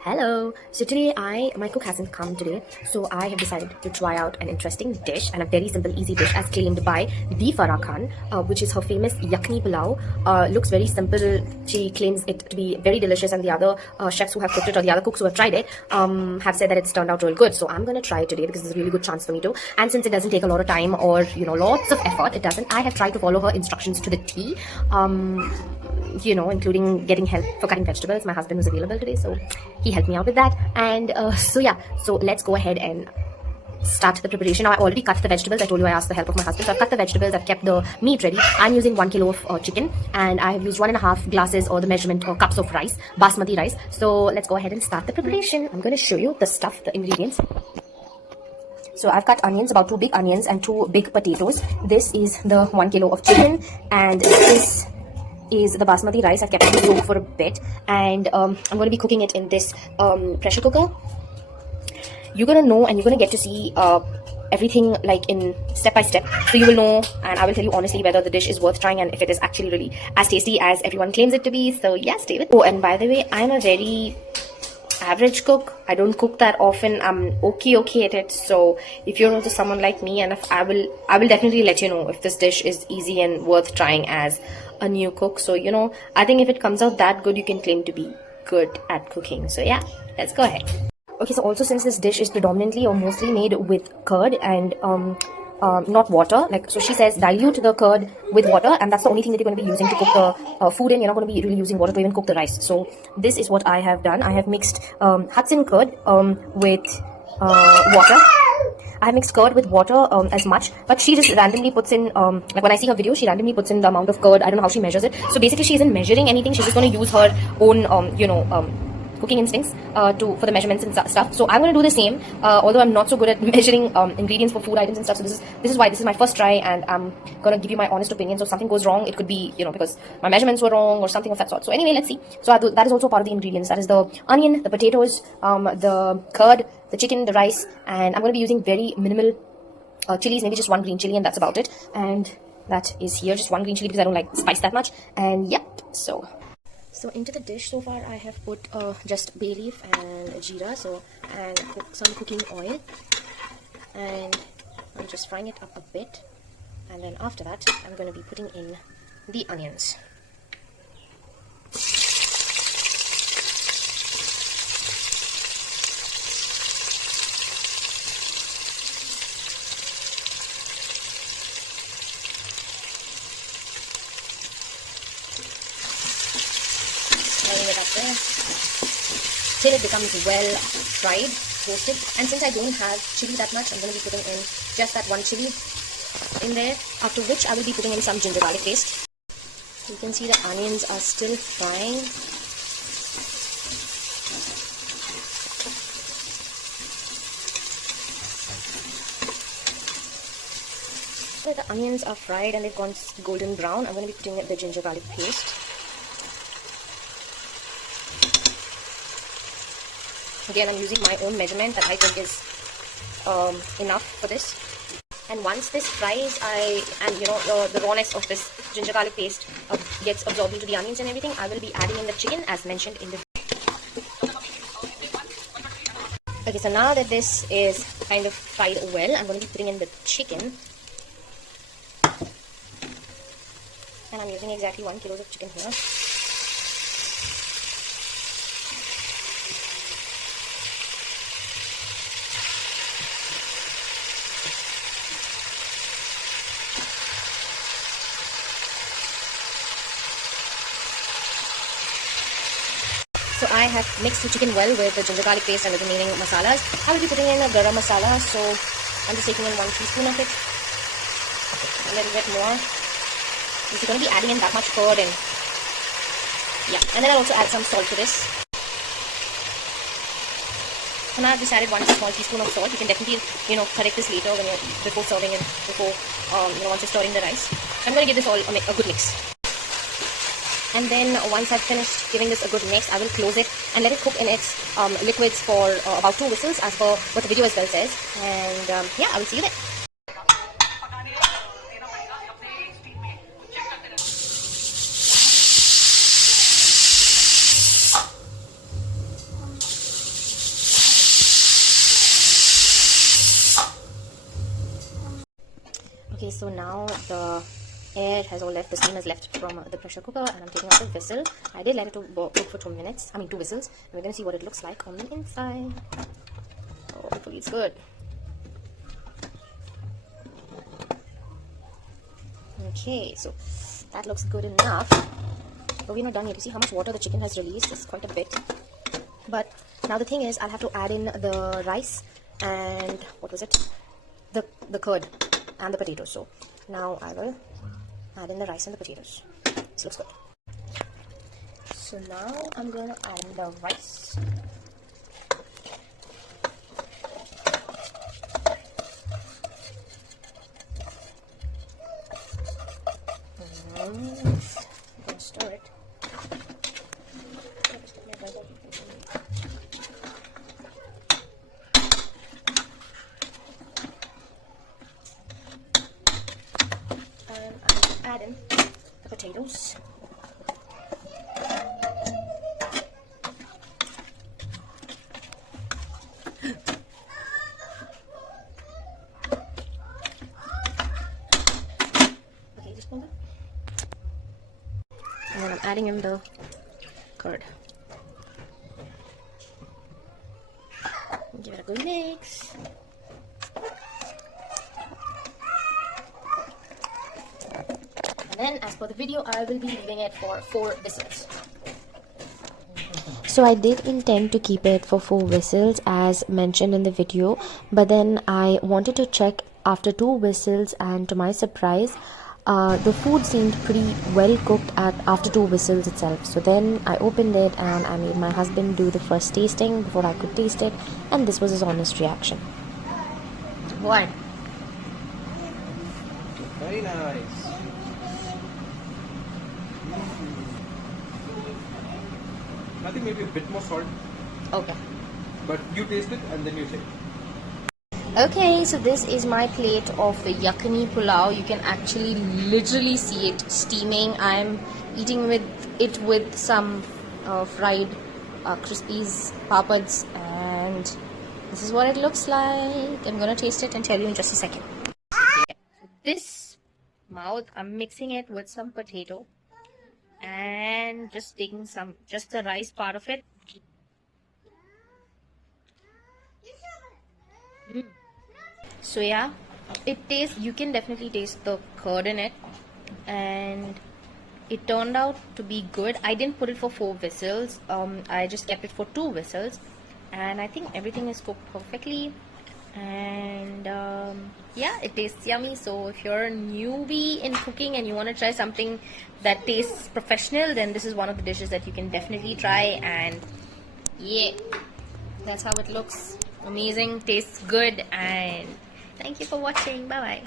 Hello. So today my cook hasn't come today, so I have decided to try out an interesting dish and a very simple, easy dish as claimed by the Farah Khan, which is her famous Yakhni Pulao. Looks very simple. She claims it to be very delicious, and the other chefs who have cooked it or the other cooks who have tried it have said that it's turned out real good. So I'm gonna try it today because it's a really good chance for me to. And since it doesn't take a lot of time or lots of effort, it doesn't. I have tried to follow her instructions to the T. Including getting help for cutting vegetables. My husband was available today, so he helped me out with that. And so let's go ahead and start the preparation. Now I already cut the vegetables. I told you I asked the help of my husband, so I've cut the vegetables, I've kept the meat ready. I'm using 1 kilo of chicken, and I have used 1.5 glasses or the measurement or cups of rice, basmati rice. So let's go ahead and start the preparation. I'm going to show you the stuff, the ingredients. So I've cut onions, about 2 big onions and 2 big potatoes. This is the 1 kilo of chicken, and this is the basmati rice. I've kept it soak for a bit, and I'm going to be cooking it in this pressure cooker. You're going to know and you're going to get to see everything like in step by step, so you will know, and I will tell you honestly whether the dish is worth trying and if it is actually really as tasty as everyone claims it to be. So yeah, stay with me. Oh, and by the way, I'm a very average cook. I don't cook that often. I'm okay at it. So if you're also someone like me, and if I will definitely let you know if this dish is easy and worth trying as a new cook. So I think if it comes out that good, you can claim to be good at cooking. So yeah, let's go ahead. Okay, so also since this dish is predominantly or mostly made with curd and not water, so she says dilute the curd with water, and that's the only thing that you're going to be using to cook the food in. You're not going to be really using water to even cook the rice. So this is what I have done. I have mixed Hudson curd with water. I have mixed curd with water as much, but she just randomly puts in, when I see her video, she randomly puts in the amount of curd. I don't know how she measures it. So basically she isn't measuring anything. She's just going to use her own, cooking instincts for the measurements and stuff. So I'm going to do the same, although I'm not so good at measuring ingredients for food items and stuff. So this is why this is my first try, and I'm going to give you my honest opinion. So if something goes wrong, it could be because my measurements were wrong or something of that sort. So anyway, let's see. So that is also part of the ingredients. That is the onion, the potatoes, the curd, the chicken, the rice, and I'm going to be using very minimal chilies, maybe just 1 green chili, and that's about it. And that is here, just 1 green chili because I don't like spice that much. And yep, So into the dish so far I have put just bay leaf and jeera, and some cooking oil, and I'm just frying it up a bit, and then after that I'm going to be putting in the onions. It up there till it becomes well fried, roasted. And since I don't have chili that much, I'm going to be putting in just that 1 chili in there, after which I will be putting in some ginger garlic paste. You can see the onions are still frying. So the onions are fried and they've gone golden brown. I'm going to be putting in the ginger garlic paste. Again, I'm using my own measurement that I think is enough for this. And once this fries, the rawness of this ginger garlic paste gets absorbed into the onions and everything, I will be adding in the chicken as mentioned in the. Okay, so now that this is kind of fried well, I'm going to be putting in the chicken. And I'm using exactly 1 kilo of chicken here. So I have mixed the chicken well with the ginger garlic paste and the remaining masalas. I will be putting in a garam masala, so I'm just taking in 1 teaspoon of it. A little bit more. Because you're going to be adding in that much curd, and yeah. And then I'll also add some salt to this. So now I've just added 1 small teaspoon of salt. You can definitely, correct this later before serving and before, once you're stirring the rice. So I'm going to give this all a good mix. And then once I've finished giving this a good mix, I will close it and let it cook in its liquids for about 2 whistles as per what the video as well says. And yeah, I will see you there. Okay, so now the air has all left, the steam has left from the pressure cooker, and I'm taking out the whistle. I did let it cook for 2 minutes, I mean 2 whistles, and we're going to see what it looks like on the inside. Oh, hopefully it's good. Okay, so that looks good enough, but we're not done yet. You see how much water the chicken has released? It's quite a bit. But now the thing is, I'll have to add in the rice and what was it? The curd and the potatoes. So now I will add in the rice and the potatoes. This looks good. So now I'm gonna add in the rice. I'm gonna stir it. And I'll add in the potatoes. Okay, just hold it. And then I'm adding in the curd. Give it a good mix. And then, as per the video, I will be leaving it for 4 whistles. So I did intend to keep it for 4 whistles as mentioned in the video, but then I wanted to check after 2 whistles, and to my surprise, the food seemed pretty well cooked after 2 whistles itself. So then I opened it and I made my husband do the first tasting before I could taste it, and this was his honest reaction. What? Very nice. I think maybe a bit more salt, Okay. but you taste it and then you say. Okay, so this is my plate of the Yakhni Pulao. You can actually literally see it steaming. I'm eating it with some fried crispies, papads, and this is what it looks like. I'm gonna taste it and tell you in just a second. This mouth, I'm mixing it with some potato and just taking just the rice part of it. So yeah, you can definitely taste the curd in it, and it turned out to be good. I didn't put it for 4 whistles. I just kept it for 2 whistles, and I think everything is cooked perfectly. And yeah, it tastes yummy. So if you're a newbie in cooking and you want to try something that tastes professional, then this is one of the dishes that you can definitely try. And yeah, that's how it looks. Amazing, tastes good, and thank you for watching. Bye bye.